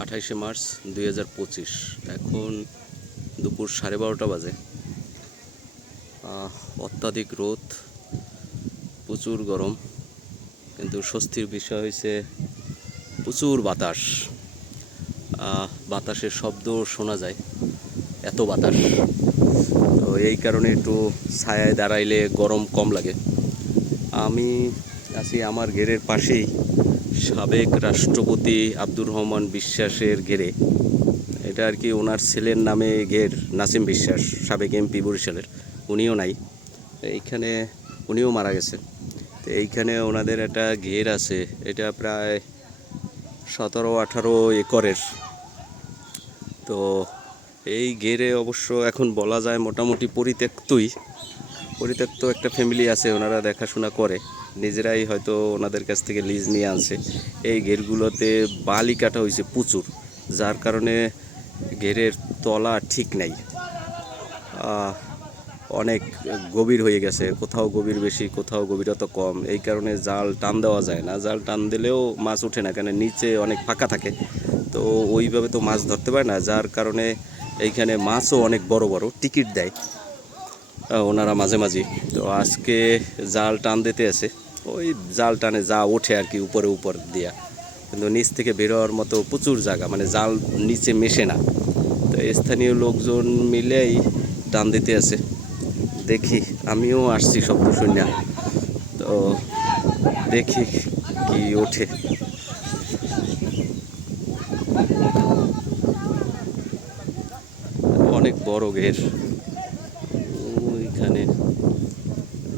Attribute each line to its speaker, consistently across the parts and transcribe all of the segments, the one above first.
Speaker 1: আঠাইশে March দুই হাজার পঁচিশ। এখন দুপুর সাড়ে বারোটা বাজে। অত্যাধিক রোদ, প্রচুর গরম, কিন্তু স্বস্তির বিষয় হয়েছে প্রচুর বাতাস। বাতাসের শব্দ শোনা যায়, এত বাতাস। তো এই কারণে একটু ছায়ায় দাঁড়াইলে গরম কম লাগে। আমি আছি আমার ঘেরের পাশেই। সাবেক রাষ্ট্রপতি আব্দুর রহমান বিশ্বাসের ঘেরে। এটা আর কি ওনার ছেলের নামে ঘের, নাসিম বিশ্বাস, সাবেক এমপি বরিশালের। উনিও নাই। এইখানে উনিও মারা গেছে। তো এইখানে ওনাদের একটা ঘের আছে। এটা প্রায় সতেরো, আঠারো একরের। তো এই ঘেরে অবশ্য এখন বলা যায় মোটামুটি পরিত্যক্তই। পরিত্যক্ত একটা ফ্যামিলি আছে, ওনারা দেখাশোনা করে। নিজেরাই হয়তো ওনাদের কাছ থেকে লিজ নিয়ে আনছে। এই ঘেরগুলোতে বালি কাটা হয়েছে প্রচুর, যার কারণে ঘেরের তলা ঠিক নাই। অনেক গভীর হয়ে গেছে, কোথাও গভীর বেশি, কোথাও গভীরতা কম। এই কারণে জাল টান দেওয়া যায় না। জাল টান দিলেও মাছ ওঠে না, কেন নিচে অনেক ফাঁকা থাকে। তো ওইভাবে তো মাছ ধরতে পারে না, যার কারণে এইখানে মাছও অনেক বড় বড়, টিকিট দেয়। ওনারা মাঝে মাঝে। তো আজকে জাল টান দিতে আছে। ওই জাল টানে যা ওঠে আর কি উপরে উপর দিয়া। কিন্তু নিচ থেকে বেরোয়ার মতো প্রচুর জায়গা মানে জাল নিচে মেশে না। তো স্থানীয় লোকজন মিলেই টান দিতে আছে। দেখি, আমিও আসছি শব্দ শুনিয়া। তো দেখি কি ওঠে। অনেক বড় ঘের ওইখানে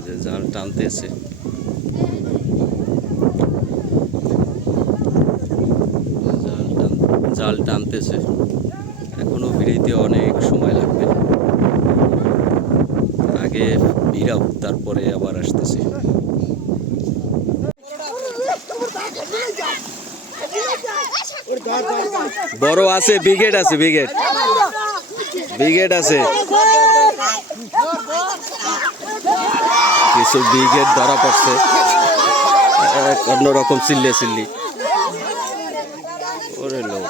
Speaker 1: যে জাল টানতেছে। জাল টান, জাল টানতেছে। এখনও ভিড়াইতে অনেক সময় লাগবে। আগে ভিড়াও তারপরে আবার আসতেছি। বড় আছে, ব্রিগেড আছে, ব্রিগেড। ব্রিগেড আছে। কিছু বিঘের ধরা পড়ছে। অন্যরকম চিল্লে চিল্লি। ওরে লোক।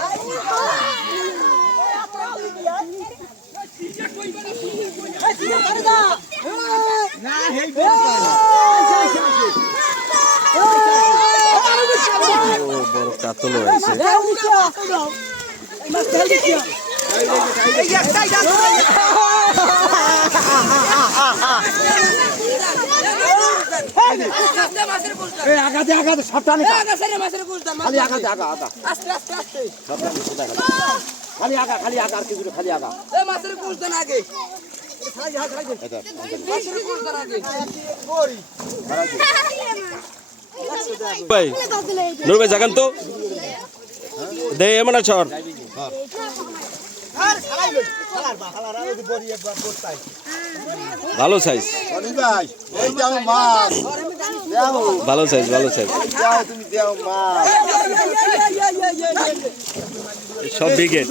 Speaker 1: বড় কাতল হয়েছে
Speaker 2: এই আগাতে আগাতে সাবধানে খালি আগাতে আগা আগা। খালি আগা খালি আগা আর কিছু খালি আগা।
Speaker 1: ভাই নুর ভাই জাগান তো? দে এমন ছর ভালো সাইজ
Speaker 2: ভাই এই মাছ।
Speaker 1: ভালো সাইজ ভালো সাইজ সব বিগেট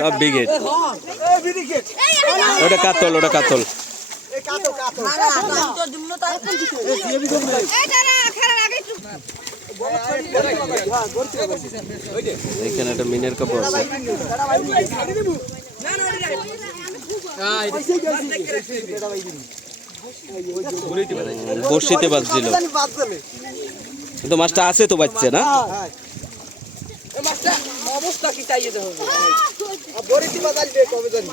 Speaker 1: সব বিগেট ওটা কাতল ওটা কাতল। এখানে একটা মিনের কাপড় আছে। বর্ষিতে বাজছিল। কিন্তু মাছটা আছে তো বাচ্চা না?
Speaker 3: অবস্থা কি চাইয়ে হবে?
Speaker 2: বরিতি বাজালি কবে জানি?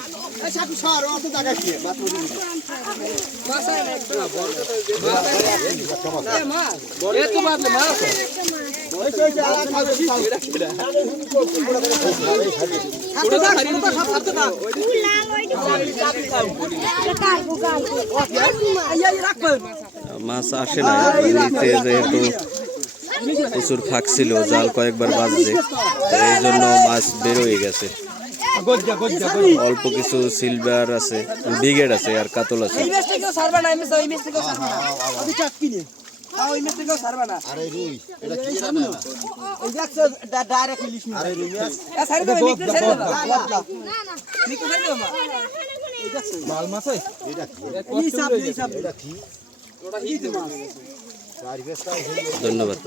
Speaker 2: সাকু সর অত জায়গা কি মাছ মরি
Speaker 3: এত বাদলে মাছ
Speaker 2: ওই সেই যে আলা খাবে
Speaker 3: ছোট দা হারি তো সব হাতে দাও।
Speaker 1: মাছ আসে না নিচে যেহেতু প্রচুর ফাঁক ছিল জাল কয়েকবার বাজছে এই জন্য মাছ বের হয়ে গেছে। অল্প কিছু সিলভার আছে ব্রিগেড আছে আর কাতল আছে।
Speaker 3: এই মেসটা কেউ সারবা না? এই মেসটা ওই মেসটা কেউ সারবা না? আমি চাপ কিনে ওই মেসটা কেউ সারবা না।
Speaker 2: আরে রুই এটা কি জানা না।
Speaker 3: এই দেখছ ডাইরেক্ট
Speaker 2: রুই মাছ
Speaker 1: ধন্যবাদ।